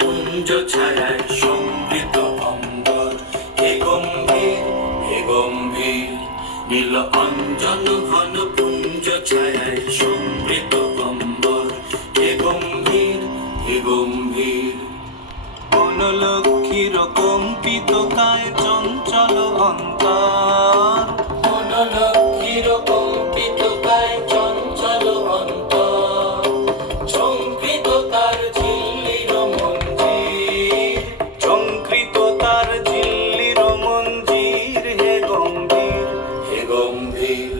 পুঞ্জ ছায়ায় সমৃত অম্বর, হে গম্ভীর হে গম্ভীর। নীল অঞ্জন ঘন পুঞ্জ ছায়ায় সমৃত অম্বর, হে গম্ভীর হে গম্ভীর। বনলক্ষ্মীর কম্পিত কায় চঞ্চল অন্তর, বনলক্ষ্মীর কম্পিত কায় চঞ্চল অন্তর। ঝঙ্কৃত তার ঝিল্লির মঞ্জির, ঝঙ্কৃত তার ঝিল্লির মঞ্জির, হে গম্ভীর হে গম্ভীর।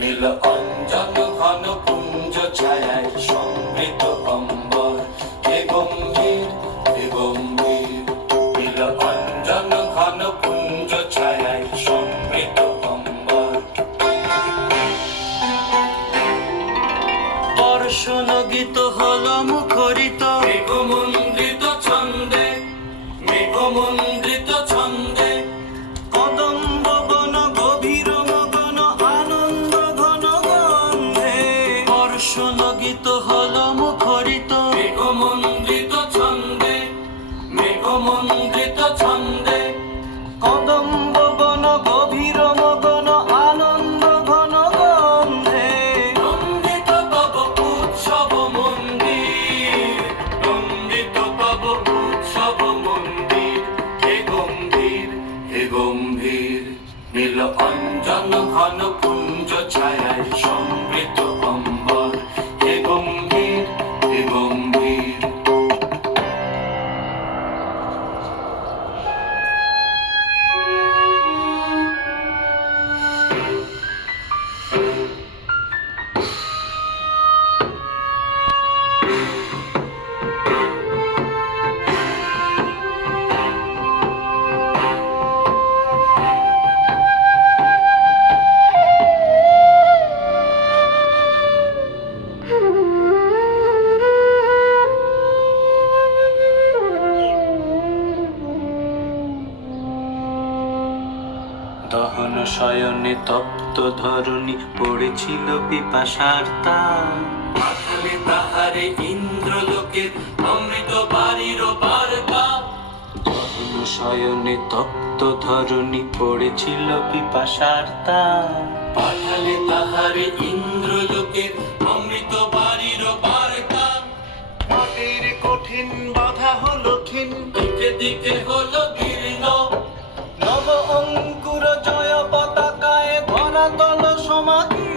নীল অঞ্জন ঘন পুঞ্জ ছায়ায় সমৃত অম্বর, হে গম্ভীর হে গম্ভীর। নীল অঞ্জন ঘন পুঞ্জ ছায়ায় সমৃত অম্বর। বর্ষণগীত হল মুখরিত মেঘমন্দ্রিত ছন্দে, মেঘমন্দ্রিত ছন্দে। কদম্ব বন গভীর মগন আনন্দ ঘন গন্ধে। বর্ষণগীত হল মুখরিত মেঘমন্দ্রিত ছন্দে, মেঘমন্দ্রিত ছন্দে। কদম্ব বন গভীর মগন আনন্দ ঘন গন্ধে। নন্দিত তব উৎসব মন্দির, নন্দিত তব উৎসব মন্দির, হে গম্ভীর হে গম্ভীর। নীল অঞ্জন ঘন পুঞ্জ ছায়ায় সমৃত অম্বর, হে গম্ভীর হে গম্ভীর। দহন শয়নে তপ্ত ধরণী পড়েছিল পিপাসার তাপ। পাঠালে তাহারে ইন্দ্রলোকের অমৃত বাড়ির বার্তা। দহন শয়নে তপ্ত ধরণী পড়েছিল পিপাসার তাপ। পাঠালে তাহারে ইন্দ্রলোকের অমৃত বাড়ির বার্তা। মাটির কঠিন বাধা হলো ক্ষীণ, দিকে দিকে হলো দীর্ণ, নব অঙ্কুর জয় পতাকায় ধরাতল সমাধি।